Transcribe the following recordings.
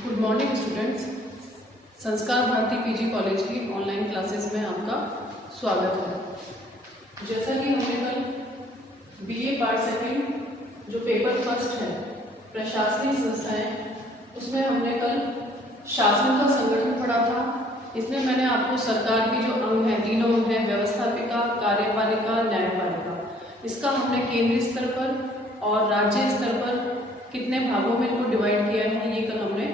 Good morning students. संस्कार Bharti PG college की online classes में आपका स्वागत है। जैसा कि हमने कल बीए पार्ट सेकंड जो पेपर फर्स्ट है प्रशासनिक संस्थाएं, उसमें हमने कल शासन का संगठन पढ़ा था। इसमें मैंने आपको सरकार की जो अंग है, तीनों अंग है, व्यवस्थापिका, कार्यपालिका, न्यायपालिका, इसका हमने केंद्रीय स्तर पर और राज्य स्तर पर कितने भागों में इनको डिवाइड किया है ये कल हमने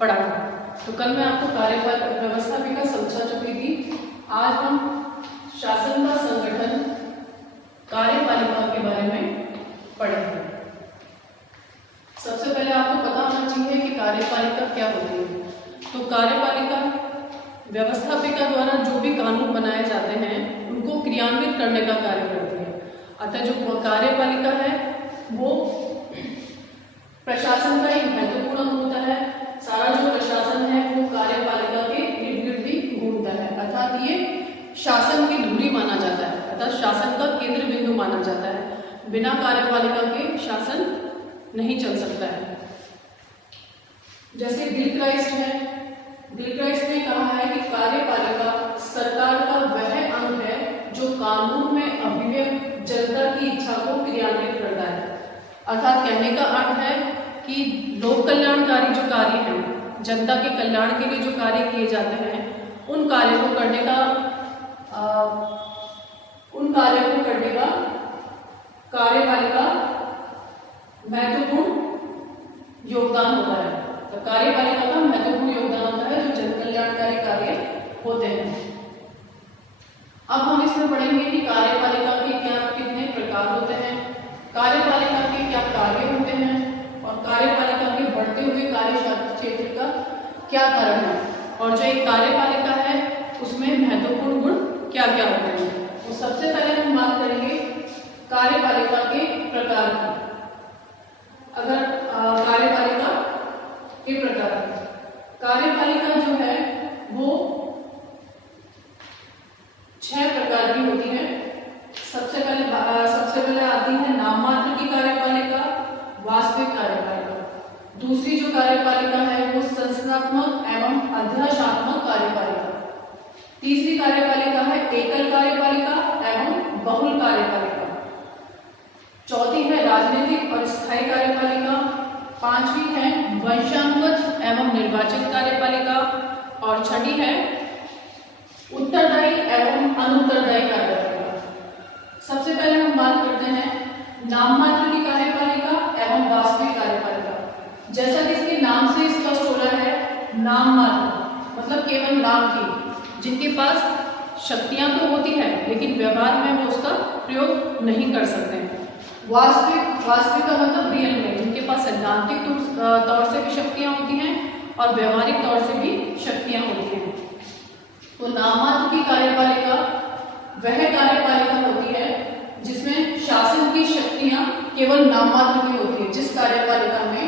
पढ़ा था। तो कल मैं आपको कार्यपालिका व्यवस्थापिका समझा चुकी थी। आज हम शासन का संगठन कार्यपालिका के बारे में पढ़ेंगे। सबसे पहले आपको पता होना चाहिए कि कार्यपालिका क्या होती है। तो कार्यपालिका व्यवस्थापिका द्वारा जो भी कानून बनाए जाते हैं उनको क्रियान्वित करने का कार्य करती है। अतः जो कार्यपालिका है वो प्रशासन का एक महत्वपूर्ण होता है। सारा जो प्रशासन है वो कार्यपालिका के इर्द गिर्द ही घूमता है, अर्थात ये शासन की धुरी माना जाता है, अर्थात शासन का केंद्र बिंदु माना जाता है। बिना कार्यपालिका के शासन नहीं चल सकता है। जैसे बिल क्राइस्ट है, बिल क्राइस्ट ने कहा है कि कार्यपालिका सरकार का वह अंग है जो कानून में अभिव्यक्त जनता की इच्छा को क्रियान्वित करता है। अर्थात कहने का अर्थ है कि लोक कल्याणकारी जो कार्य हैं, जनता के कल्याण के लिए जो कार्य किए जाते हैं, उन कार्यों को करने का कार्यपालिका महत्वपूर्ण योगदान होता है। तो कार्यपालिका का महत्वपूर्ण योगदान होता है जो जन कल्याणकारी कार्य होते हैं। अब हम इसमें पढ़ेंगे कि कार्यपालिका के कितने प्रकार होते हैं, कार्यपालिका के क्या कार्य होते हैं और कार्यपालिका के बढ़ते हुए कार्य क्षेत्र का क्या कारण है, और जो एक कार्यपालिका है उसमें महत्वपूर्ण गुण क्या क्या होते हैं। तो सबसे पहले हम बात करेंगे कार्यपालिका के प्रकार की। अगर कार्यपालिका के प्रकार, कार्यपालिका जो है वो 6 प्रकार की होती है। सबसे पहले आती है नाम मात्र की कार्यपालिका, वास्तविक कार्यपालिका। दूसरी जो कार्यपालिका है वो संस्थात्मक एवं अध्यादेशात्मक कार्यपालिका। तीसरी कार्यपालिका है एकल कार्यपालिका एवं बहुल कार्यपालिका। चौथी है राजनीतिक और स्थायी कार्यपालिका। पांचवी है वंशानुगत एवं निर्वाचित कार्यपालिका और छठी है उत्तरदायी एवं अनुत्तरदायी कार्यपालिका। सबसे पहले हम बात करते हैं नाम मात्र की कार्यपालिका एवं वास्तविक कार्यपालिका। जैसा कि इसके नाम से स्पष्ट हो रहा है, नाम मात्र मतलब केवल नाम की, जिनके पास शक्तियां तो होती है लेकिन व्यवहार में वो उसका प्रयोग नहीं कर सकते हैं। वास्तविक का मतलब रियल में, जिनके पास सैद्धांतिक तौर से भी शक्तियां होती हैं और व्यवहारिक तौर से भी शक्तियां होती हैं। तो नाम मात्र की कार्यपालिका वह कार्यपालिका होती है जिसमें शासन की शक्तियां केवल नाम मात्र की होती है। जिस कार्यपालिका में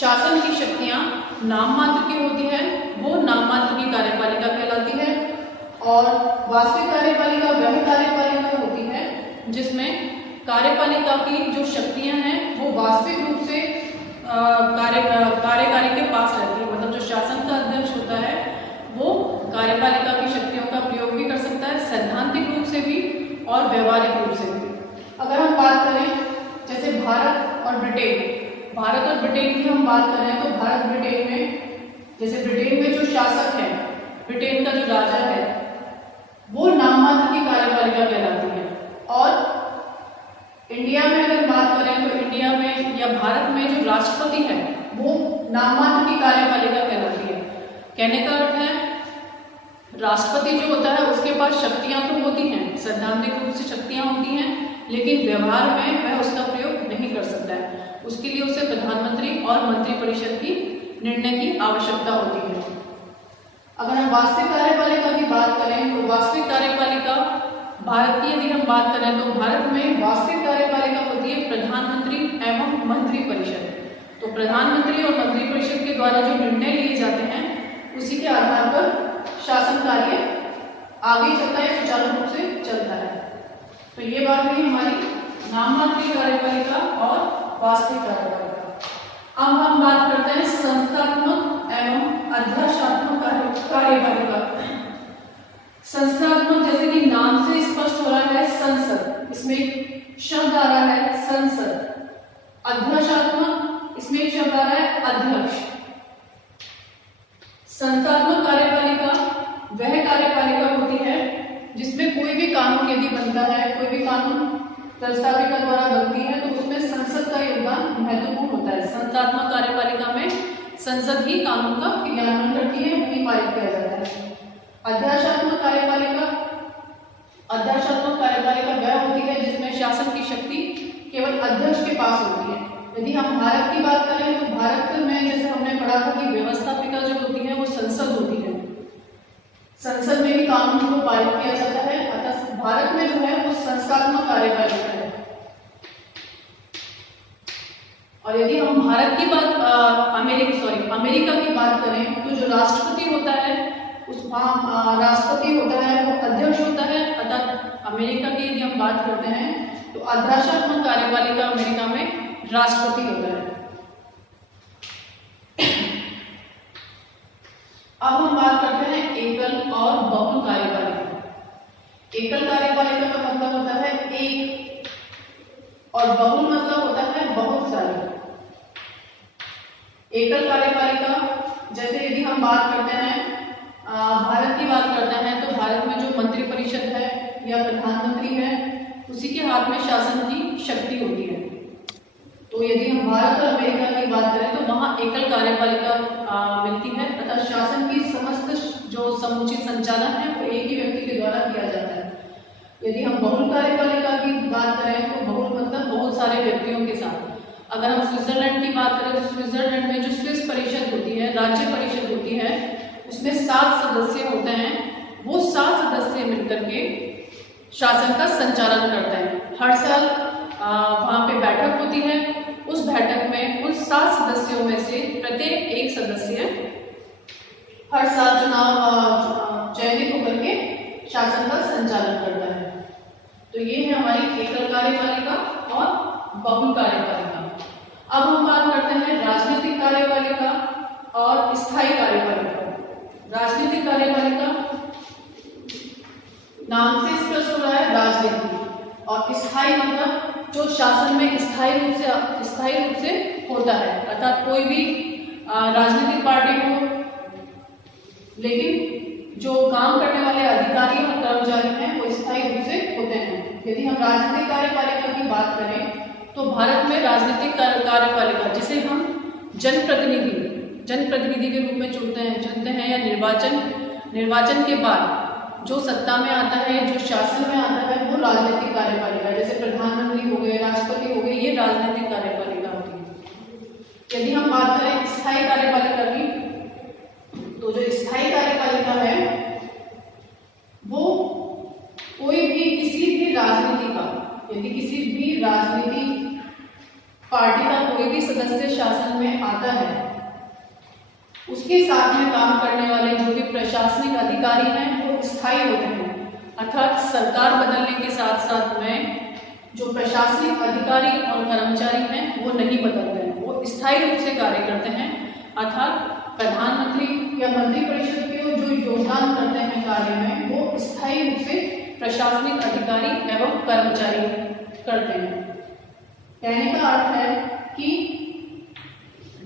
शासन की शक्तियां नाम मात्र की होती है वो नाम मात्र की कार्यपालिका कहलाती है। और वास्तविक कार्यपालिका वह कार्यपालिका होती है जिसमें कार्यपालिका की जो शक्तियां हैं वो वास्तविक रूप से कार्यकारी के पास रहती है। मतलब जो शासन का अध्यक्ष होता है वो कार्यपालिका की शक्तियों का प्रयोग भी कर सकता है, सैद्धांतिक रूप से भी और व्यवहारिक रूप से भी। अगर हम बात करें जैसे भारत और ब्रिटेन की हम बात करें तो भारत ब्रिटेन में, जैसे ब्रिटेन में जो शासक है, ब्रिटेन का जो राजा है, वो नाम मात्र की कार्यपालिका कहलाती है। और इंडिया में अगर बात करें तो इंडिया में या भारत में जो राष्ट्रपति है वो नाम मात्र की कार्यपालिका कहलाती है। कहने का अर्थ है राष्ट्रपति जो होता है उसके पास शक्तियां तो होती हैं, सैद्धांतिक रूप से शक्तियां होती हैं, लेकिन व्यवहार में वह उसका प्रयोग नहीं कर सकता है। उसके लिए उसे प्रधानमंत्री और मंत्रिपरिषद की निर्णय की आवश्यकता होती है। अगर हम वास्तविक कार्यपालिका की बात करें तो वास्तविक कार्यपालिका भारत की यदि हम बात करें तो भारत में वास्तविक कार्यपालिका होती है प्रधानमंत्री एवं मंत्रिपरिषद। तो प्रधानमंत्री और मंत्रिपरिषद के द्वारा जो निर्णय लिए जाते हैं उसी के आधार पर शासन कार्य आगे चलता है, सुचारू रूप से चलता है। तो ये बात हुई हमारी नाम मात्र की कार्यपालिका और वास्तविक कार्यपालिका। अब हम बात करते हैं संस्थात्मक एवं अध्याशात्मक कार्यपालिका। संस्थात्मक जैसे कि नाम से स्पष्ट हो रहा है संसद, इसमें एक शब्द आ रहा है संसद। अध्याशात्मक, इसमें एक शब्द आ रहा है अध्यक्ष। संस्थात्मक कार्यपालिका वह कार्यपालिका होती है जिसमें कोई भी कानून यदि बनता है, कोई भी कानून प्रस्ताविका द्वारा बनती है तो उसमें संसद का योगदान महत्वपूर्ण होता है। संस्थात्मक कार्यपालिका में संसद ही कानून का क्रियान्वयन करती है, वही पारित किया जाता है। अध्याशात्मक कार्यपालिका, अध्याशात्मक कार्यपालिका वह होती है जिसमें शासन की शक्ति केवल अध्यक्ष के पास होती है। यदि हम भारत की बात करें तो भारत में जैसे हमने पढ़ा था कि व्यवस्थापिका जो होती है वो संसद होती है, संसद में भी कानून को पारित किया जाता है। अतः भारत में जो है वो संस्थात्मक कार्यपालिका है। और यदि हम भारत की बात अमेरिका की बात करें तो जो राष्ट्रपति होता है उस राष्ट्रपति होता है वो अध्यक्ष होता है। अतः अमेरिका की यदि हम बात करते हैं तो अध्याशात्मक कार्यपालिका अमेरिका में राष्ट्रपति होता है। अब हम बात करते हैं एकल और बहुल कार्यपालिका। एकल कार्यपालिका का मतलब होता है एक, और बहुल मतलब होता है बहुत सारे। एकल कार्यपालिका जैसे यदि हम बात करते हैं भारत की बात करते हैं तो भारत में जो मंत्रिपरिषद है या प्रधानमंत्री है उसी के हाथ में शासन की शक्ति होती है। तो यदि हम भारत और अमेरिका की बात करें तो वहाँ एकल कार्यपालिका मिलती है। तथा शासन की समस्त जो समुचित संचालन है वो एक ही व्यक्ति के द्वारा किया जाता है। यदि हम बहुल कार्यपालिका की बात करें तो बहुल मतलब बहुत सारे व्यक्तियों के साथ। अगर हम स्विट्जरलैंड की बात करें तो स्विट्जरलैंड में जो स्विस परिषद होती है, राज्य परिषद होती है, उसमें 7 सदस्य होते हैं। वो 7 सदस्य मिलकर के शासन का संचालन करते हैं। हर साल वहाँ पे बैठक होती है। उस बैठक में उन 7 सदस्यों में से प्रत्येक एक सदस्य हर साल चुनाव चयनित होकर के शासन का संचालन करता है। तो ये है हमारी एकल कार्यपालिका और बहुल कार्यपालिका। अब हम बात करते हैं राजनीतिक कार्यपालिका और स्थायी कार्यपालिका। राजनीतिक कार्यपालिका नाम से स्पष्ट हो रहा है राजनीति, और स्थायी मतलब जो शासन में स्थायी रूप से होता है। अर्थात कोई भी राजनीतिक पार्टी हो, लेकिन जो काम करने वाले अधिकारी और कर्मचारी हैं वो स्थायी रूप से होते हैं। यदि हम राजनीतिक कार्यपालिका की बात करें तो भारत में राजनीतिक कार्यपालिका जिसे हम जनप्रतिनिधि के रूप में चुनते हैं या निर्वाचन के बाद जो सत्ता में आता है, जो शासन में आता है, वो राजनीतिक कार्यपालिका। जैसे प्रधानमंत्री हो गए, राष्ट्रपति हो गए, ये राजनीतिक कार्यपालिका होती है। यदि हम बात करें स्थायी कार्यपालिका की तो जो स्थायी कार्यपालिका है वो कोई भी किसी भी राजनीति का, यदि किसी भी राजनीति पार्टी का कोई भी सदस्य शासन में आता है उसके साथ में काम करने वाले जो भी प्रशासनिक अधिकारी हैं वो स्थायी होते हैं। अर्थात सरकार बदलने के साथ साथ में जो प्रशासनिक अधिकारी और कर्मचारी हैं वो नहीं बदलते हैं, वो स्थायी रूप से कार्य करते हैं। अर्थात प्रधानमंत्री या मंत्रिपरिषद के जो योगदान करते हैं कार्य में वो स्थायी रूप से प्रशासनिक अधिकारी एवं कर्मचारी करते हैं। कहने का अर्थ है कि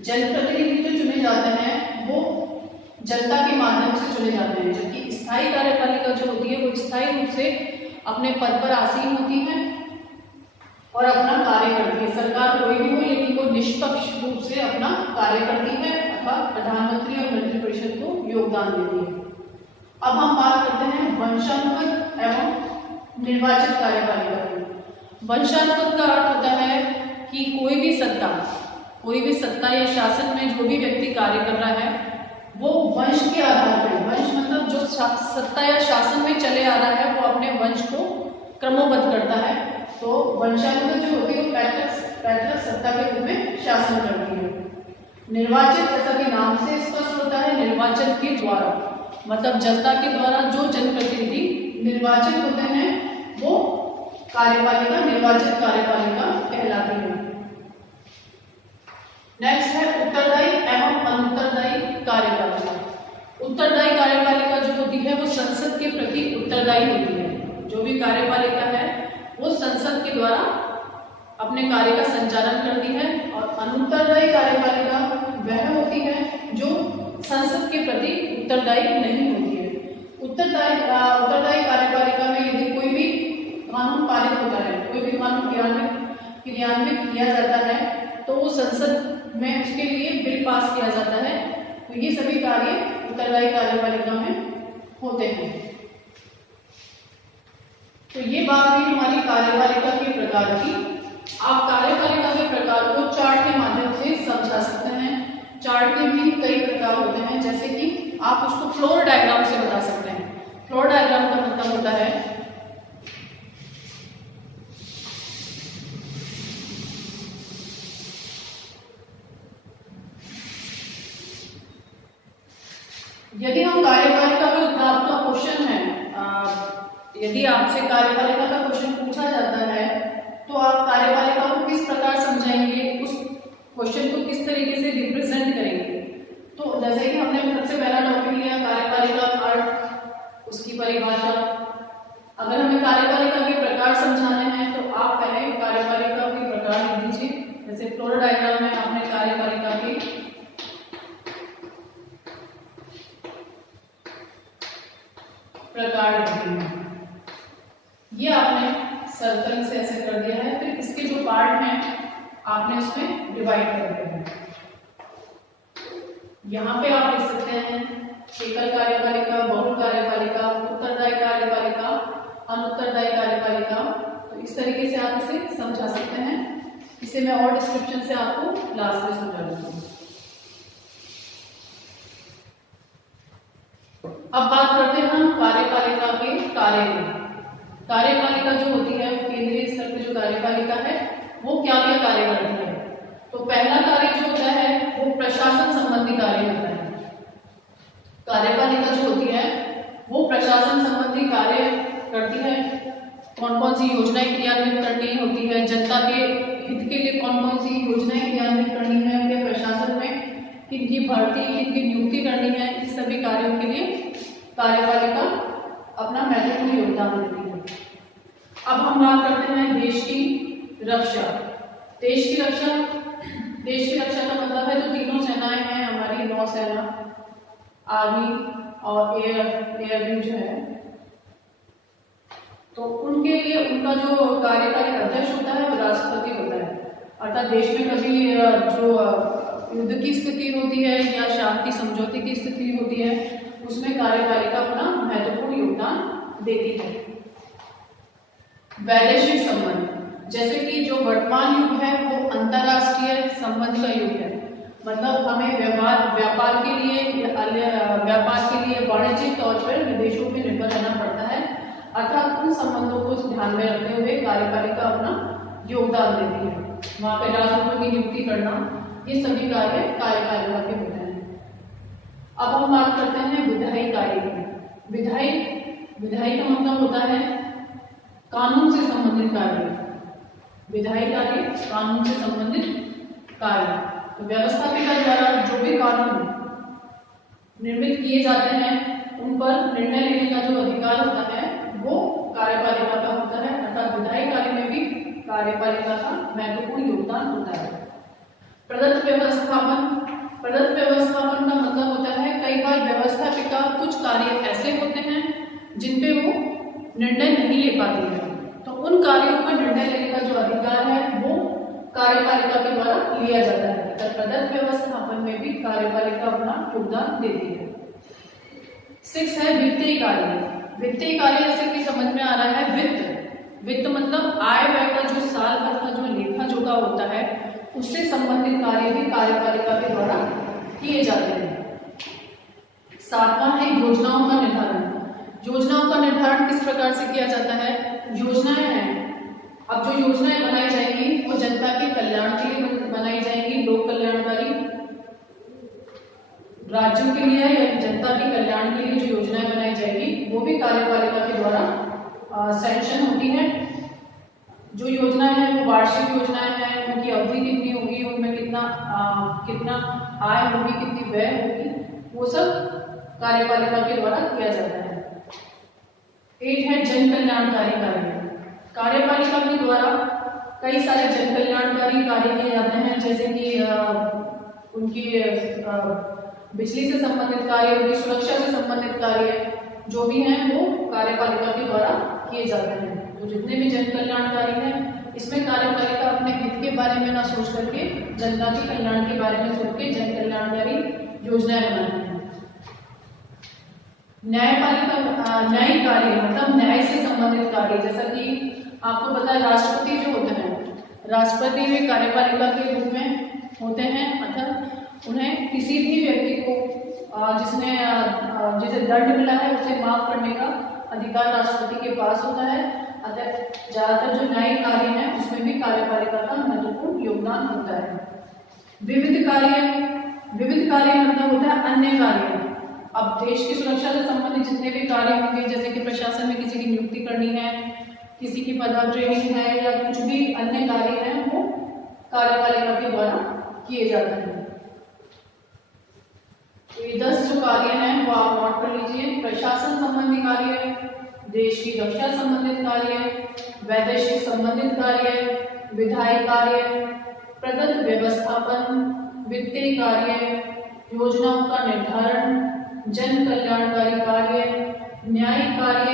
जनप्रतिनिधि जो चुने जाते हैं वो जनता के माध्यम से चुने जाते हैं, जबकि स्थायी कार्यपालिका जो होती है वो स्थायी रूप से अपने पद पर आसीन होती है और अपना कार्य करती है। सरकार कोई भी हो लेकिन वो निष्पक्ष रूप से अपना कार्य करती है अथवा प्रधानमंत्री और मंत्रिपरिषद को योगदान देती है। अब हम बात करते हैं वंशानुगत एवं निर्वाचित कार्यपालिका की। वंशानुगत का अर्थ होता है कि कोई भी सत्ता या शासन में जो भी व्यक्ति कार्य कर रहा है वो वंश के आधार पर, वंश मतलब जो सत्ता या शासन में चले आ रहा है वो अपने वंश को क्रमबद्ध करता है। तो वंशानुगत जो होती है वो पैतृक सत्ता के रूप में शासन करती है। निर्वाचित जैसा कि नाम से स्पष्ट होता है निर्वाचन के द्वारा, मतलब जनता के द्वारा जो जनप्रतिनिधि निर्वाचित होते हैं वो कार्यपालिका निर्वाचित कार्यपालिका कहलाती है। नेक्स्ट है उत्तरदायी एवं अनुत्तरदायी कार्य उत्तरदायी कार्यपालिका जो होती है वो संसद के प्रति उत्तरदायी होती है। जो भी कार्यपालिका है वो संसद के द्वारा अपने कार्य का संचालन करती है। और अनुत्तरदायी कार्यपालिका वह होती है जो संसद के प्रति उत्तरदायी नहीं होती है। उत्तरदायी कार्यपालिका में यदि कोई भी कानून पारित होता है, कोई भी कानून क्रियान्वित किया जाता है, तो वो संसद में उसके लिए बिल पास किया जाता है। तो ये सभी कार्य उत्तरदायी कार्यपालिका में होते हैं। तो ये बात थी हमारी कार्यपालिका के प्रकार की। आप कार्यपालिका के प्रकार को चार्ट के माध्यम से समझा सकते हैं। चार्ट के भी कई प्रकार होते हैं, जैसे कि आप उसको फ्लोर डायग्राम से बता सकते हैं। फ्लोर डायग्राम का मतलब होता है यदि हम कार्यपालिका का आपका क्वेश्चन है, यदि आपसे कार्यपालिका का क्वेश्चन पूछा जाता है तो आप कार्यपालिका को किस प्रकार समझाएंगे, उस क्वेश्चन को किस तरीके से रिप्रेजेंट करेंगे। तो जैसे कि हमने सबसे पहला टॉपिक लिया कार्यपालिका का अर्थ, उसकी परिभाषा। अगर हमें कार्यपालिका के प्रकार समझाने हैं तो आप पहले कार्यपालिका के प्रकार लिख दीजिए। जैसे फ्लोर डायग्राम में आपने कार्यपालिका के प्रकार लिख दिए। ये आपने सर्कल से ऐसे कर दिया है। फिर इसके जो पार्ट हैं आपने उसमें डिवाइड कर दिया है। यहाँ पे आप लिख सकते हैं एकल कार्यपालिका, बहु कार्यपालिका, उत्तरदायी कार्यपालिका, अनुत्तरदायी कार्यपालिका। तो इस तरीके से आप इसे समझा सकते हैं। इसे मैं और डिस्क्रिप्शन से आपको लास्ट में समझा दूंगी। अब बात करते हैं हम कार्यपालिका के कार्य की। कार्यपालिका जो होती है वो केंद्रीय स्तर पर जो कार्यपालिका है वो क्या क्या कार्य करती है। तो पहला कार्य जो होता है वो प्रशासन संबंधी कार्य होता है। कार्यपालिका जो होती है वो प्रशासन संबंधी कार्य करती है। कौन कौन सी योजनाएं क्रियान्वित करनी होती है, जनता के हित के लिए कौन कौन सी योजनाएं क्रियान्वित करनी है, उनके प्रशासन में किनकी भर्ती, किनकी नियुक्ति करनी है, इस सभी कार्यों के लिए कार्यपालिका अपना महत्वपूर्ण योगदान देती है। अब हम बात करते हैं देश की रक्षा। देश की रक्षा का मतलब है जो तीनों सेनाएं हैं हमारी, नौसेना, आर्मी और एयरविंग जो है, तो उनके लिए उनका जो कार्यकारी अध्यक्ष होता है वो राष्ट्रपति होता है। अर्थात देश में कभी जो युद्ध की स्थिति होती है या शांति समझौते की स्थिति होती है उसमें कार्यपालिका अपना महत्वपूर्ण योगदान देती है। वैदेशिक संबंध, जैसे कि जो वर्तमान युग है वो अंतरराष्ट्रीय संबंध का युग है। मतलब हमें व्यापार के लिए वाणिज्यिक तौर पर विदेशों में निर्भर रहना पड़ता है। अर्थात उन संबंधों को ध्यान में रखते हुए कार्यपालिका अपना योगदान देती है। वहाँ पे राजदूतों की नियुक्ति करना, ये सभी कार्य कार्यपालिका के होते हैं। अब हम बात करते हैं विधायी कार्य की। विधायी का मतलब होता है कानून से संबंधित कार्य। विधायी कार्य कानून से संबंधित कार्य। तो व्यवस्थापिका द्वारा जो भी कानून निर्मित किए जाते हैं उन पर निर्णय लेने का जो अधिकार होता है वो कार्यपालिका का होता है। अर्थात विधायी कार्य में भी कार्यपालिका का महत्वपूर्ण योगदान होता है। प्रदत्त व्यवस्थापन का मतलब होता है कई बार व्यवस्थापिका कुछ कार्य ऐसे होते हैं जिन पे वो निर्णय नहीं ले पाती है, तो उन कार्यों पर निर्णय लेने का जो अधिकार है वो कार्यपालिका के द्वारा लिया जाता है। तो प्रदत्त व्यवस्थापन में भी कार्यपालिका अपना योगदान देती है। 6 है वित्तीय कार्य। वित्तीय कार्य जैसे कि समझ में आ रहा है वित्त मतलब आय व्यय का जो साल भर का जो लेखा जोखा होता है उससे संबंधित कार्य भी कार्यपालिका के द्वारा किए जाते हैं। 7वां है योजनाओं का निर्धारण। योजनाओं का निर्धारण किस प्रकार से किया जाता है। योजनाएं हैं, अब जो योजनाएं बनाई जाएंगी वो जनता के कल्याण के लिए बनाई जाएंगी, लोक कल्याणकारी राज्यों के लिए या जनता के कल्याण के लिए जो योजनाएं बनाई जाएगी वो भी कार्यपालिका के द्वारा सैंक्शन होती है। जो योजनाएं हैं वो वार्षिक योजनाएं हैं, उनकी अवधि कितनी होगी, उनमें कितना आय होगी, कितनी व्यय होगी, वो सब कार्यपालिका के द्वारा किया जाता है। 8 है जन कल्याणकारी कार्य। कार्यपालिका के द्वारा कई सारे जन कल्याणकारी कार्य किए जाते हैं, जैसे कि उनकी बिजली से संबंधित कार्य, उनकी सुरक्षा से संबंधित कार्य जो भी हैं वो कार्यपालिका के द्वारा किए जाते हैं। तो जितने भी जन कल्याणकारी हैं इसमें कार्यपालिका अपने हित के बारे में ना सोच करके जनता के कल्याण के बारे में सोच के जन कल्याणकारी योजनाएं बनाती है। न्यायिक कार्य मतलब न्याय से संबंधित कार्य, जैसा कि आपको पता है राष्ट्रपति जो होते हैं, राष्ट्रपति भी कार्यपालिका के रूप में होते हैं। अर्थात उन्हें किसी भी व्यक्ति को जिसे दंड मिला है उसे माफ करने का अधिकार राष्ट्रपति के पास होता है। अतः ज्यादातर जो न्यायिक कार्य है उसमें भी कार्यपालिका का महत्वपूर्ण योगदान होता है। विविध कार्य मतलब होता है अन्य कार्य। अब देश की सुरक्षा से संबंधित जितने भी कार्य होंगे, जैसे कि प्रशासन में किसी की नियुक्ति करनी है, किसी की पदोन्नति है या कुछ भी अन्य कार्य हैं, वो कार्यपालिका के द्वारा किए जाते हैं। तो ये 10 जो कार्य हैं वो आप नोट कर लीजिए। प्रशासन संबंधी कार्य, देश की रक्षा संबंधित कार्य, वैदेशिक संबंधित कार्य, विधायी कार्य, प्रदत्त व्यवस्थापन, वित्तीय कार्य, योजनाओं का निर्धारण, जन कल्याणकारी कार्य, न्यायिक कार्य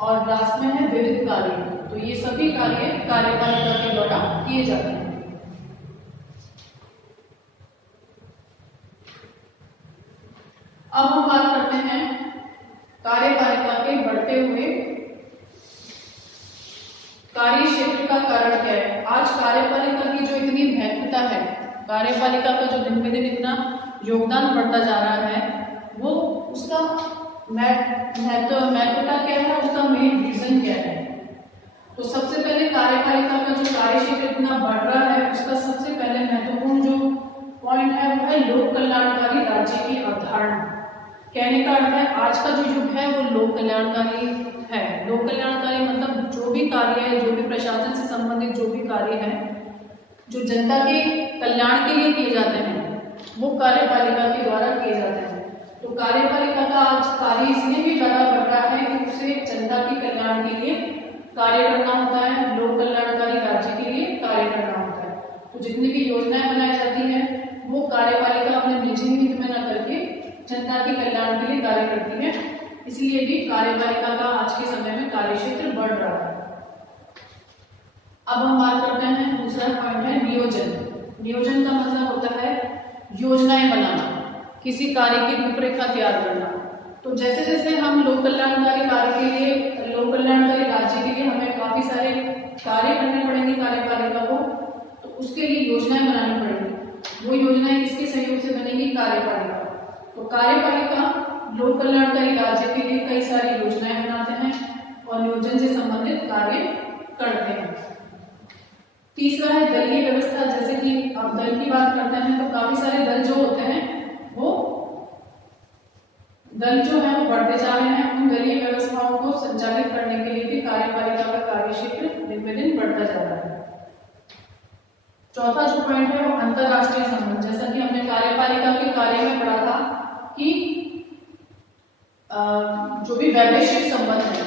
और लास्ट में है विविध कार्य। तो ये सभी कार्य कार्यपालिका के द्वारा किए जाते हैं। अब हम बात करते हैं कार्यपालिका के बढ़ते हुए कार्य क्षेत्र का कारण क्या है। आज कार्यपालिका की जो इतनी महत्वता है, कार्यपालिका का जो दिन पे दिन इतना योगदान बढ़ता जा रहा है, वो उसका महत्वता क्या है, उसका मेन रीजन क्या है। तो सबसे पहले कार्यपालिका का जो कार्य क्षेत्र इतना बढ़ रहा है उसका सबसे पहले महत्वपूर्ण जो पॉइंट है वो है लोक कल्याणकारी राज्य की अवधारणा। कहने का अर्थ है आज का जो युग है वो लोक कल्याणकारी है। लोक कल्याणकारी मतलब जो भी कार्य है, जो भी प्रशासन से संबंधित जो भी कार्य है, जो जनता के कल्याण के लिए किए जाते हैं, वो कार्यपालिका के द्वारा किए जाते हैं। तो कार्यपालिका का आज कार्य इसलिए भी ज्यादा बढ़ रहा है कि उसे जनता के कल्याण के लिए कार्य करना होता है, लोक कल्याणकारी राज्य के लिए कार्य करना होता है। तो जितनी भी योजनाएं बनाई जाती हैं वो कार्यपालिका अपने निजी हित में न करके जनता के कल्याण के लिए कार्य करती है। इसलिए भी कार्यपालिका का आज के समय में कार्य क्षेत्र बढ़ रहा है। अब हम बात करते हैं, दूसरा पॉइंट है नियोजन। नियोजन का मतलब होता है योजनाएं बनाना, किसी कार्य की रूपरेखा तैयार करना। तो जैसे जैसे हम लोक कल्याणकारी कार्य के लिए, लोक कल्याणकारी राज्य के लिए हमें काफी सारे कार्य करने पड़ेंगे कार्यपालिका को, तो उसके लिए योजनाएं बनानी पड़ेंगी। वो योजनाएं किसके सहयोग से बनेगी? कार्यपालिका। तो कार्यपालिका लोक कल्याणकारी राज्य के लिए कई सारी योजनाएं बनाते हैं और नियोजन से संबंधित कार्य करते हैं। तीसरा है दलीय व्यवस्था। जैसे कि अब दल की बात करते हैं तो काफी सारे दल जो होते हैं वो दल जो है वो बढ़ते जा रहे हैं। उन दलीय व्यवस्थाओं को संचालित करने के लिए भी कार्यपालिका का कार्य क्षेत्र दिन ब दिन बढ़ता जा रहा है। चौथा जो पॉइंट है वो अंतरराष्ट्रीय संबंध। जैसा कि हमने कार्यपालिका के कार्य में पढ़ा था कि जो भी वैदेशिक संबंध है,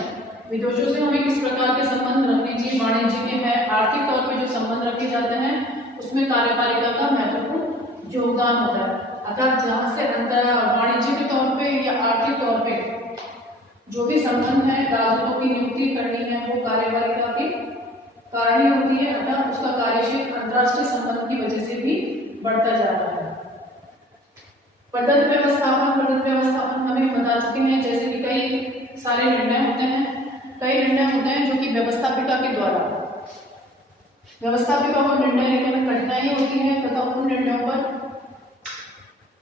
विदेशों से हमें किस प्रकार के संबंध रखने चाहिए, वाणिज्य के में आर्थिक तौर पे जो संबंध रखे जाते हैं उसमें कार्यपालिका का महत्वपूर्ण योगदान होता है। अर्थात जहाँ से वाणिज्य के तौर पे या आर्थिक तौर पे जो भी संबंध है, राजदूतों की नियुक्ति करनी है, वो कार्यपालिका के कारण ही होती है। अर्थात उसका कार्यक्षेत्र अंतरराष्ट्रीय संबंध की वजह से भी बढ़ता जा रहा है। प्रदत्त व्यवस्थापन हमें बता चुके हैं, जैसे कि कई सारे निर्णय होते हैं जो कि व्यवस्थापिका के द्वारा, व्यवस्थापिका को निर्णय लेने में कठिनाई होती है तथा उन निर्णयों पर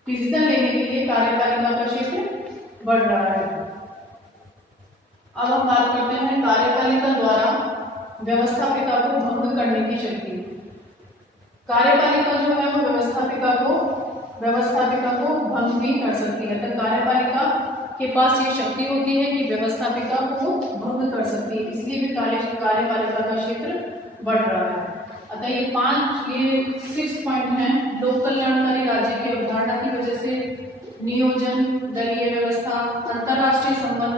डिसीजन लेने के लिए कार्यपालिका का क्षेत्र बढ़ रहा है। अब हम बात करते हैं कार्यपालिका द्वारा व्यवस्थापिका को भंग करने की शक्ति। कार्यपालिका जो है वो व्यवस्थापिका को भंग भी कर सकती है। तो कार्यपालिका के पास ये शक्ति होती है कि व्यवस्थापिका को भंग कर सकती है, इसलिए भी कार्यपालिका का क्षेत्र बढ़ रहा है। अतः ये 6 पॉइंट हैं लोक कल्याणकारी राज्य की अवधारणा की वजह से नियोजन, दलीय व्यवस्था, अंतरराष्ट्रीय संबंध,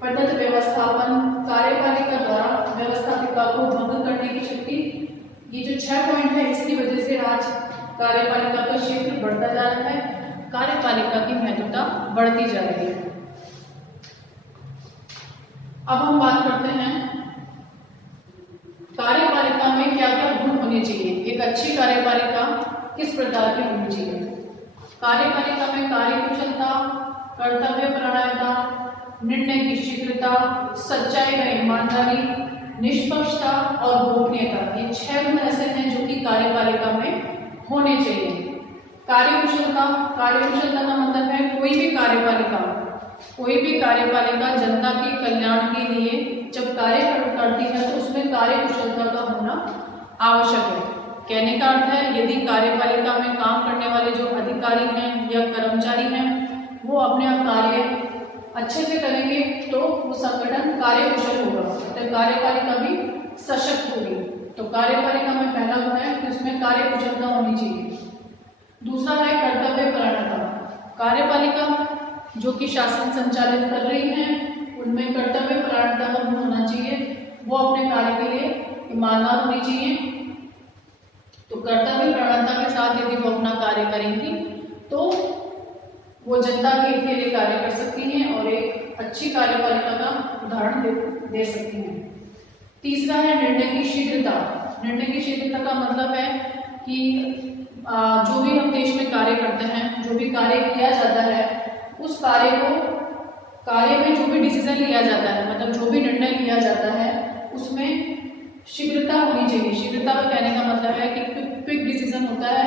पद्धति व्यवस्थापन, कार्यपालिका द्वारा व्यवस्थापिका को भंग करने की शक्ति। ये जो 6 पॉइंट है, इसकी वजह से आज कार्यपालिका का क्षेत्र बढ़ता जा रहा है, कार्यपालिका की महत्वता बढ़ती जा रही है। अब हम बात करते हैं कार्यपालिका में क्या क्या गुण होने चाहिए। एक अच्छी कार्यपालिका किस प्रकार की होनी चाहिए। कार्यपालिका में कार्यकुशलता, कर्तव्यपरायणता, निर्णय की शीघ्रता, सच्चाई व ईमानदारी, निष्पक्षता और गोपनीयता, ये 6 गुण ऐसे हैं जो कि कार्यपालिका में होने चाहिए। कार्यकुशलता, कार्यकुशलता का मतलब है कोई भी कार्यपालिका जनता के कल्याण के लिए जब कार्य करती है तो उसमें कार्यकुशलता का होना आवश्यक है। कहने का अर्थ है, यदि कार्यपालिका में काम करने वाले जो अधिकारी हैं या कर्मचारी हैं वो अपने आप कार्य अच्छे से करेंगे तो वो संगठन कार्यकुशल होगा, तो कार्यपालिका भी सशक्त होगी। तो कार्यपालिका में पहला गुण है कि उसमें कार्यकुशलता होनी चाहिए। दूसरा है कर्तव्यपरायणता। कार्यपालिका जो कि शासन संचालित कर रही है उनमें कर्तव्यपरायणता का गुण होना चाहिए, वो अपने कार्य के लिए ईमानदार होनी चाहिए। तो कर्तव्यपरायणता के साथ यदि वो अपना कार्य करेंगी तो वो जनता के हित के लिए कार्य कर सकती हैं और एक अच्छी कार्यपालिका का उदाहरण दे सकती हैं। तीसरा है निर्णय की शीघ्रता। निर्णय की शीघ्रता का मतलब है कि जो भी हम देश में कार्य करते हैं, जो भी कार्य किया जाता है, उस कार्य में जो भी डिसीजन लिया जाता है, मतलब जो भी निर्णय लिया जाता है उसमें शीघ्रता होनी चाहिए। शीघ्रता का कहने का मतलब है कि क्विक डिसीजन होता है,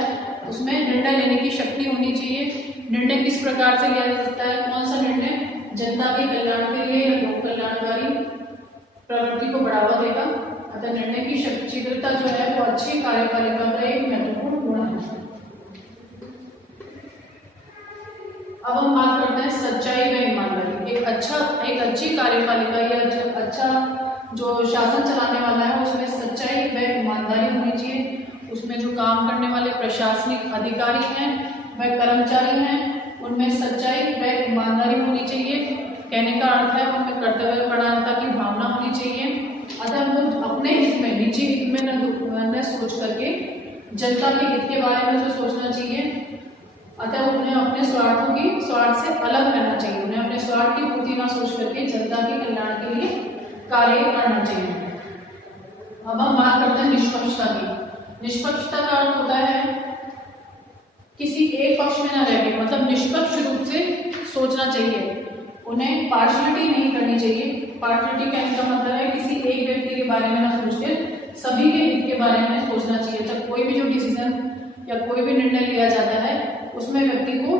उसमें निर्णय लेने की शक्ति होनी चाहिए। निर्णय किस प्रकार से लिया जा सकता है, कौन सा निर्णय जनता के कल्याण के लिए या लोक कल्याणकारी प्रवृत्ति को बढ़ावा देगा। अतः निर्णय की शीघ्रता जो है वो अच्छी कार्यपालिका का एक महत्वपूर्ण गुण है। अब हम बात करते हैं सच्चाई व ईमानदारी। एक अच्छी कार्यपालिका या अच्छा जो शासन चलाने वाला है उसमें सच्चाई व ईमानदारी होनी चाहिए। उसमें जो काम करने वाले प्रशासनिक अधिकारी हैं व कर्मचारी हैं उनमें सच्चाई व ईमानदारी होनी चाहिए। कहने का अर्थ है उनमें कर्तव्यपरायणता की भावना होनी चाहिए। अतः वो अपने हित में, निजी हित में न सोच करके जनता के हित के बारे में सोचना चाहिए। अतः उन्हें अपने स्वार्थ से अलग रहना चाहिए। उन्हें अपने स्वार्थ की पूर्ति ना सोच करके जनता के कल्याण के लिए कार्य करना चाहिए। अब हम बात करते हैं निष्पक्षता की। निष्पक्षता का अर्थ होता है किसी एक पक्ष में न रहकर, मतलब निष्पक्ष रूप से सोचना चाहिए। उन्हें पार्शलिटी नहीं करनी चाहिए। पार्शलिटी कहने का मतलब है किसी एक व्यक्ति के बारे में ना सोचकर सभी के हित के बारे में सोचना चाहिए। जब कोई भी जो डिसीजन या कोई भी निर्णय लिया जाता है उसमें व्यक्ति को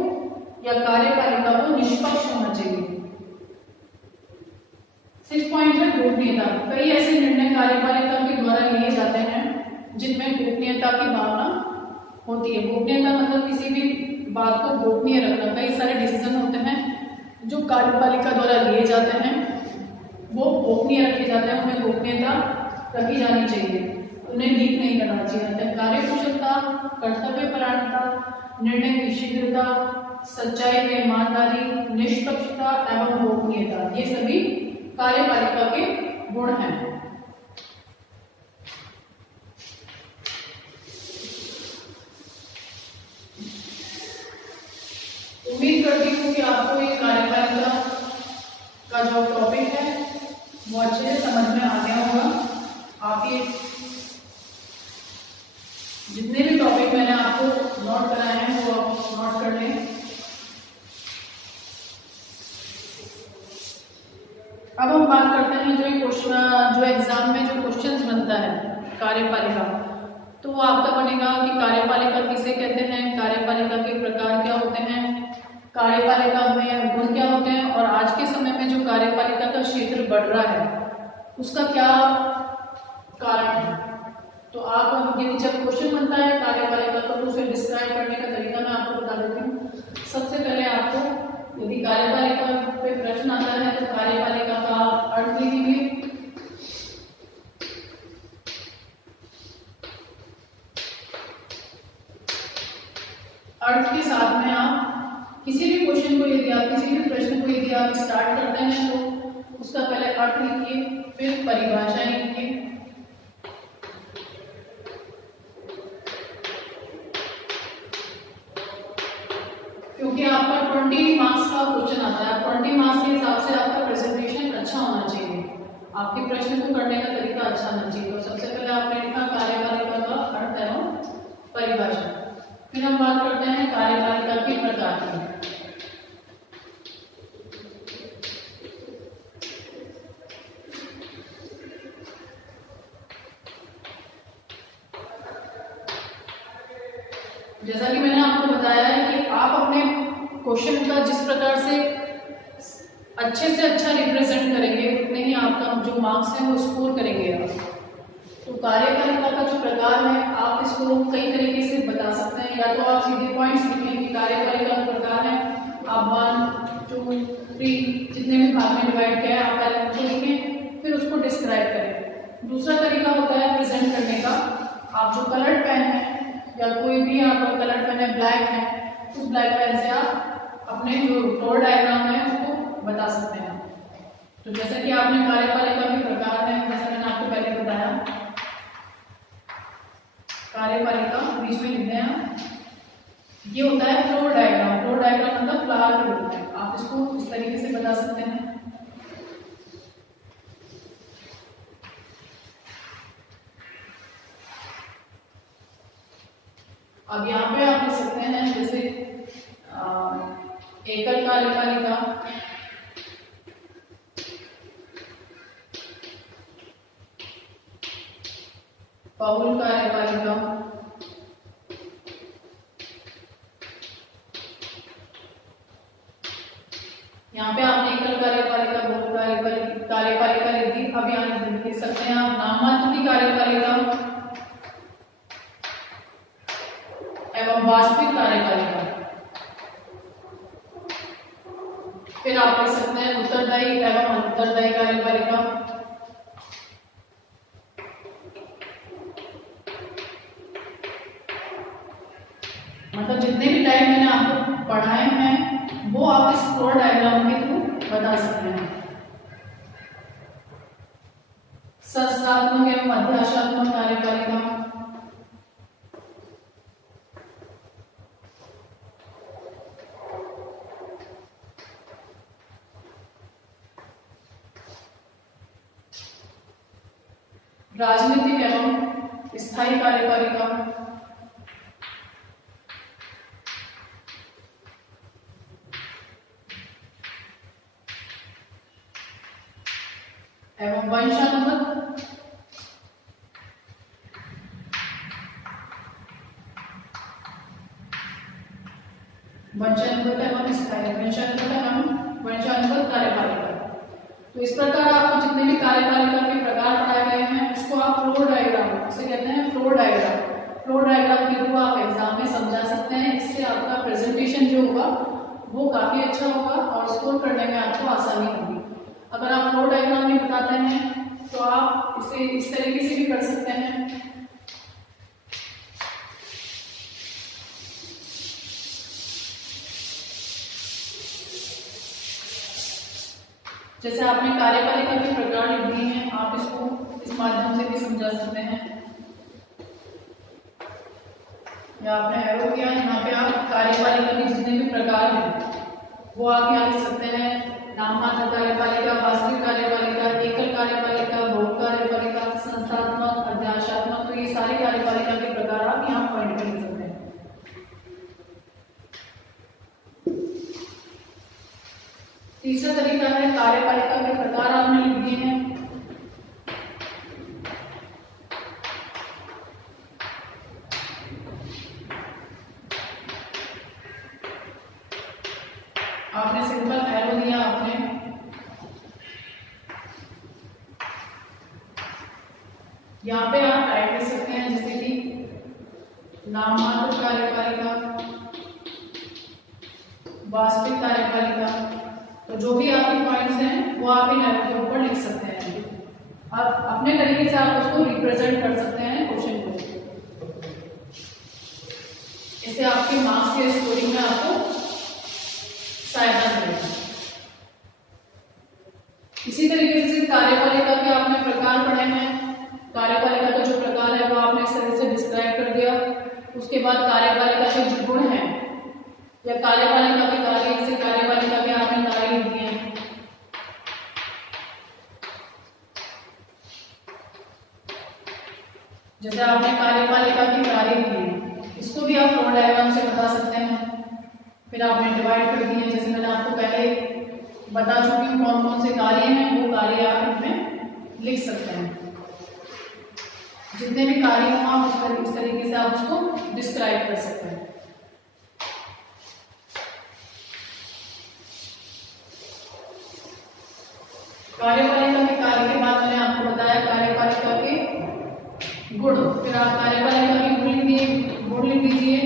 या कार्यपालिका को निष्पक्ष होना चाहिए। 6 पॉइंट है गोपनीयता। कई ऐसे निर्णय कार्यपालिका के द्वारा लिए जाते हैं जिनमें गोपनीयता की भावना होती है। गोपनीयता मतलब किसी भी बात को गोपनीय रखना। कई सारे डिसीजन होते हैं जो कार्यपालिका द्वारा लिए जाते हैं वो गोपनीय रखे जाते हैं, उनमें गोपनीयता रखी जानी चाहिए, उन्हें लीक नहीं करना चाहिए। कार्यकुशलता, कर्तव्यपरायणता, निर्णय की शीघ्रता, सच्चाई व ईमानदारी, निष्पक्षता एवं गोपनीयता, ये सभी कार्यपालिका के गुण हैं। उम्मीद करती हूँ कि आपको ये कार्यपालिका का जो टॉपिक है वो अच्छे से समझ में आ गया होगा। आप ये जितने भी टॉपिक मैंने आपको नोट कराए हैं वो आप नोट कर लें। अब हम बात करते हैं जो एग्जाम में जो क्वेश्चंस बनता है कार्यपालिका, तो वो आपका बनेगा कि कार्यपालिका किसे कहते हैं, कार्यपालिका के प्रकार क्या होते हैं, कार्यपालिका में गुण क्या होते हैं और आज के समय में जो कार्यपालिका का क्षेत्र बढ़ रहा है उसका क्या कारण है। तो आप यदि जब क्वेश्चन बनता है कार्यपालिका का तो उसे डिस्क्राइब करने का तरीका मैं आपको बता देती हूँ। सबसे पहले आपको यदि कार्यपालिका पे प्रश्न आता है तो कार्यपालिका का अर्थ लिखेंगे। अर्थ के साथ में आप किसी भी क्वेश्चन को यदि आप किसी भी प्रश्न को यदि आप स्टार्ट करते हैं तो उसका पहले अर्थ लिखिए, फिर परिभाषाएं लिखिए। क्योंकि आपका 20 मार्क्स का क्वेश्चन आता है, 20 मार्क्स के हिसाब से आपका प्रेजेंटेशन अच्छा होना चाहिए, आपके प्रश्न को करने का तरीका अच्छा होना चाहिए। तो सबसे पहले आपने लिखा कार्यपालिका का अर्थ एवं परिभाषा। फिर हम बात करते हैं कार्यपालिका के प्रकार की। जैसा कि मैंने आपको बताया है कि आप अपने क्वेश्चन का जिस प्रकार से अच्छा रिप्रेजेंट करेंगे उतने ही आपका जो मार्क्स है वो स्कोर करेंगे आप। तो कार्यपालिका का जो प्रकार है आप इसको कई तरीके से बता सकते हैं, या तो आप सीधे पॉइंट्स लिखें कि कार्यपालिका का प्रकार है, आप 1 2 3 जितने भी भाग में डिवाइड किया है आप पहले उनको लिखें, फिर उसको डिस्क्राइब करें। दूसरा तरीका होता है प्रेजेंट करने का, आप जो कलर्ड पेन है या कोई भी आपका कलर पेन है ब्लैक है, उस ब्लैक पेन से आप अपने जो फ्लोर डायग्राम है उसको बता सकते हैं। तो जैसे कि आपने कार्यपालिका के प्रकार है, जैसे मैंने आपको पहले बताया, कार्यपालिका बीच में लिखते हैं, ये होता है फ्लोर डायग्राम। फ्लोर डायग्राम मतलब फ्लावर के रूप में, आप इसको इस तरीके से बता सकते हैं। अब यहाँ पे आप लिख सकते हैं जैसे एकल कार्यपालिका, बहुल कार्यपालिका, यहाँ पे आपने एकल कार्यपालिका, बहुल कार्यपालिका लिख दी। अब यहाँ लिख सकते हैं आप नाममात्र की कार्यपालिका एवं वास्तविक कार्यपालिका। फिर आप लिख सकते हैं उत्तरदायी एवं अनुत्तरदायी कार्यपालिका। मतलब जितने भी टाइप मैंने आपको पढ़ाए हैं वो आप इस फ्लोर डायग्राम के थ्रू बता सकते हैं। संस्थात्मक एवं अध्याशात्मक कार्यपालिका, राजनीतिक एवं स्थायी कार्यपालिका, एवं वंशानुगत एवं स्थायी, वंशानुगत कार्यपालिका। तो इस प्रकार आपको जितने भी कार्यपालिका के प्रकार पढ़ाए गए हैं उसको आप फ्लोर डायग्राम, इसे कहते हैं फ्लोर डायग्राम। फ्लोर डायग्राम के थ्रू आप एग्जाम में समझा सकते हैं। इससे आपका प्रेजेंटेशन जो होगा वो काफी अच्छा होगा और स्कोर करने में आपको आसानी होगी। अगर आप फ्लोर डायग्राम में बताते हैं तो आप इसे इस तरीके से भी कर सकते हैं। जैसे आपने कार्यपालिका के प्रकार लिख दिए हैं, आप इसको इस माध्यम से भी समझा सकते हैं। या आपने एरो किया, यहाँ पे आप कार्यपालिका के जितने भी प्रकार हैं वो आप यहाँ लिख सकते हैं। नाममात्र कार्यपालिका, वास्तविक कार्यपालिका, एकल कार्यपालिका, बहुल कार्यपालिका, संस्थात्मक, अध्याशात्मक, तो ये सारे कार्यपालिका के प्रकार आप यहाँ पॉइंट कर सकते हैं। तीसरा तरीका है कार्यपालिका के प्रकार आपने लिख दिए हैं। आपने सिंपल एरो दिया, आपने यहाँ पे आप टाइप कर सकते हैं जैसे कि नाममात्र कार्यपालिका, वास्तविक कार्यपालिका। तो जो भी आपके पॉइंट्स हैं वो आप इन एरो के ऊपर लिख सकते हैं। आप अपने तरीके से आप उसको रिप्रेजेंट कर सकते हैं क्वेश्चन को। इससे आपके मार्क्स के स्कोरिंग में आपको सहायता करेगी। इसी तरीके से कार्यपालिका के आपने प्रकार पढ़े हैं। कार्यपालिका का जो प्रकार है वो आपने इस तरह से डिस्क्राइब कर दिया। उसके बाद कार्यपालिका के जो गुण हैं या कार्यपालिका के कार्य, जैसे कार्यपालिका के आपने कार्य लिख दिए हैं। जैसे आपने कार्यपालिका के कार्य दिए, इसको भी आप फ्लो डायग्राम से बता सकते हैं। फिर आपने डिवाइड कर दिए, जैसे मैंने आपको पहले बता चुकी हूँ कौन कौन से कार्य हैं, वो कार्य आप इनमें लिख सकते हैं। जितने भी कार्य हों आप इस तरीके से आप उसको डिस्क्राइब कर सकते हैं। कार्यपालिका के कार्य के बाद मैंने आपको बताया कार्यपालिका के गुण। फिर आप कार्यपालिका के गुण लिख दीजिए।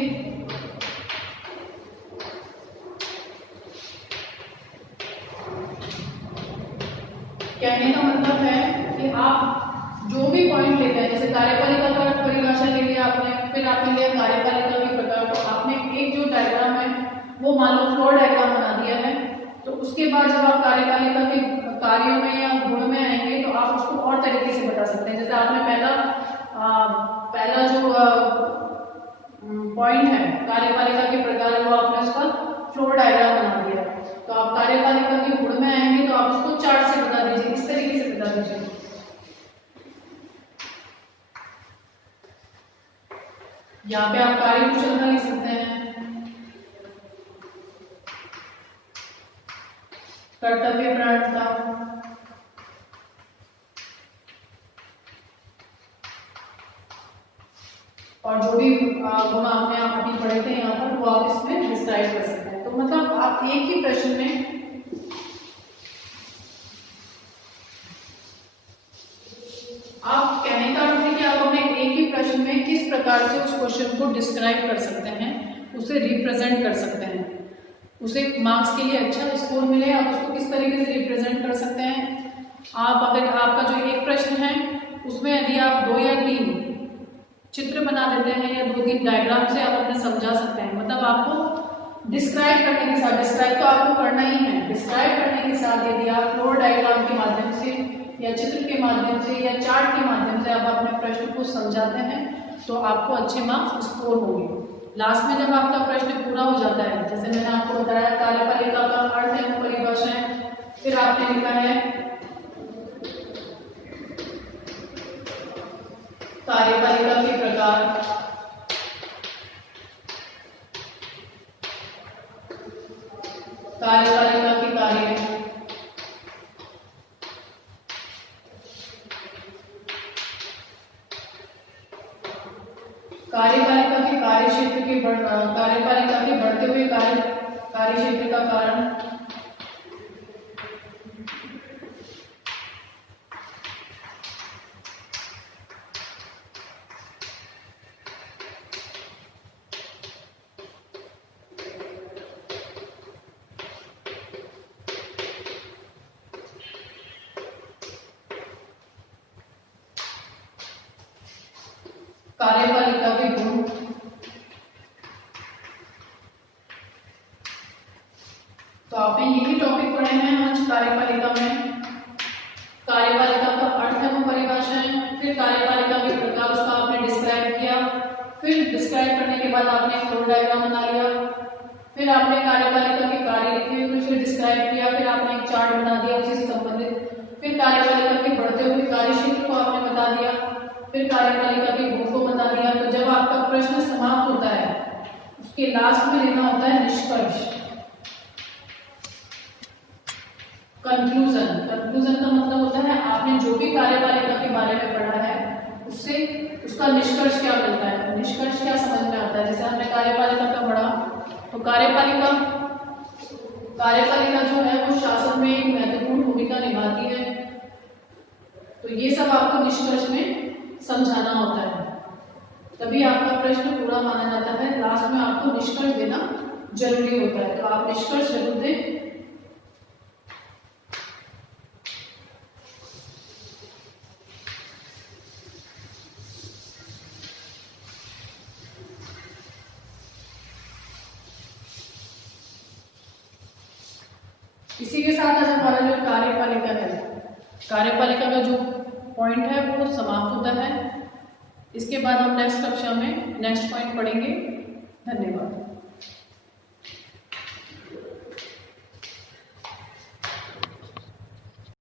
कहने का मतलब है कि आप जो भी पॉइंट लेते हैं, जैसे कार्यपालिका का परिभाषा ले लिया आपने, फिर आपने लिया कार्यपालिका के प्रकार, तो आपने एक जो डायग्राम है वो मान लो फ्लो डायग्राम बना दिया है। तो उसके बाद जब आप कार्यपालिका के कार्यों में या गुण में आएंगे तो आप उसको और तरीके से बता सकते हैं। जैसे आपने पहला जो पॉइंट है कार्यपालिका के प्रकार, वो आपने उसका फ्लो डायग्राम बना दिया। तो आप कार्यपालिका के गुण में आएंगे तो आप उसको चार्ट से बता दीजिए, इस तरीके से बता दीजिए। यहाँ पे आप कार्य कुशलता लिख सकते हैं, कर्तव्य परायणता, और जो भी गुण आपने अभी पढ़े थे यहाँ पर वो आप इसमें डिस्क्राइब कर सकते हैं। तो मतलब आप एक ही प्रश्न में आप कहने का अर्थ है कि आप अपने एक ही प्रश्न में किस प्रकार से उस क्वेश्चन को डिस्क्राइब कर सकते हैं, उसे रिप्रेजेंट कर सकते हैं, उसे मार्क्स के लिए अच्छा स्कोर मिले, आप उसको किस तरीके से रिप्रेजेंट कर सकते हैं। आप अगर आपका जो एक प्रश्न है उसमें यदि आप 2 या 3 चित्र बना देते हैं या 2-3 डायग्राम से आप अपने समझा सकते हैं। मतलब आपको डिस्क्राइब करने के साथ, डिस्क्राइब तो आपको करना ही है, डिस्क्राइब करने के साथ यदि आप फ्लो डायग्राम के माध्यम से या चित्र के माध्यम से या चार्ट के माध्यम से आप अपने प्रश्न को समझाते हैं तो आपको अच्छे मार्क्स स्कोर होंगे। लास्ट में जब आपका प्रश्न पूरा हो जाता है, जैसे मैंने आपको बताया कार्यपालिका का अर्थ एवं परिभाषाएं, फिर आपने लिखा है कार्यपालिका के प्रकार, कार्यपालिका के कार्य, कार्यपालिका के कार्य क्षेत्र के कार्यपालिका के बढ़ते हुए कार्य क्षेत्र का कारण, कार्यपालिका के गुण, तो आपने यही टॉपिक पढ़े हैं आज कार्यपालिका में। कार्यपालिका का अर्थ एवं परिभाषाएं, फिर कार्यपालिका के प्रकार, उसका आपने डिस्क्राइब किया, फिर डिस्क्राइब करने के बाद आपने फ्लो डायग्राम बना लिया, फिर आपने कार्यपालिका के कार्य लिखे, फिर उसे डिस्क्राइब किया, फिर आपने एक चार्ट बना दिया उसी से संबंधित, फिर कार्यपालिका के बढ़ते हुए कार्य क्षेत्र को आपने बता दिया, फिर कार्यपालिका के गुण को बता दिया। तो जब आपका प्रश्न समाप्त होता है उसके लास्ट में लेना होता है निष्कर्ष, कंक्लूजन। कंक्लूजन का मतलब होता है आपने जो भी कार्यपालिका के बारे में पढ़ा है उससे उसका निष्कर्ष क्या मिलता है, निष्कर्ष क्या समझ में आता है। जैसे हमने कार्यपालिका का पढ़ा तो कार्यपालिका जो है वो शासन में एक महत्वपूर्ण भूमिका निभाती है। तो ये सब आपको निष्कर्ष में समझाना होता है, तभी आपका प्रश्न पूरा माना जाता है। लास्ट में आपको निष्कर्ष देना जरूरी होता है, तो आप निष्कर्ष जरूर दें। इसी के साथ आज हमारा जो कार्यपालिका है, कार्यपालिका का जो पॉइंट है वो समाप्त होता है। इसके बाद हम नेक्स्ट कक्षा में नेक्स्ट पॉइंट पढ़ेंगे। धन्यवाद।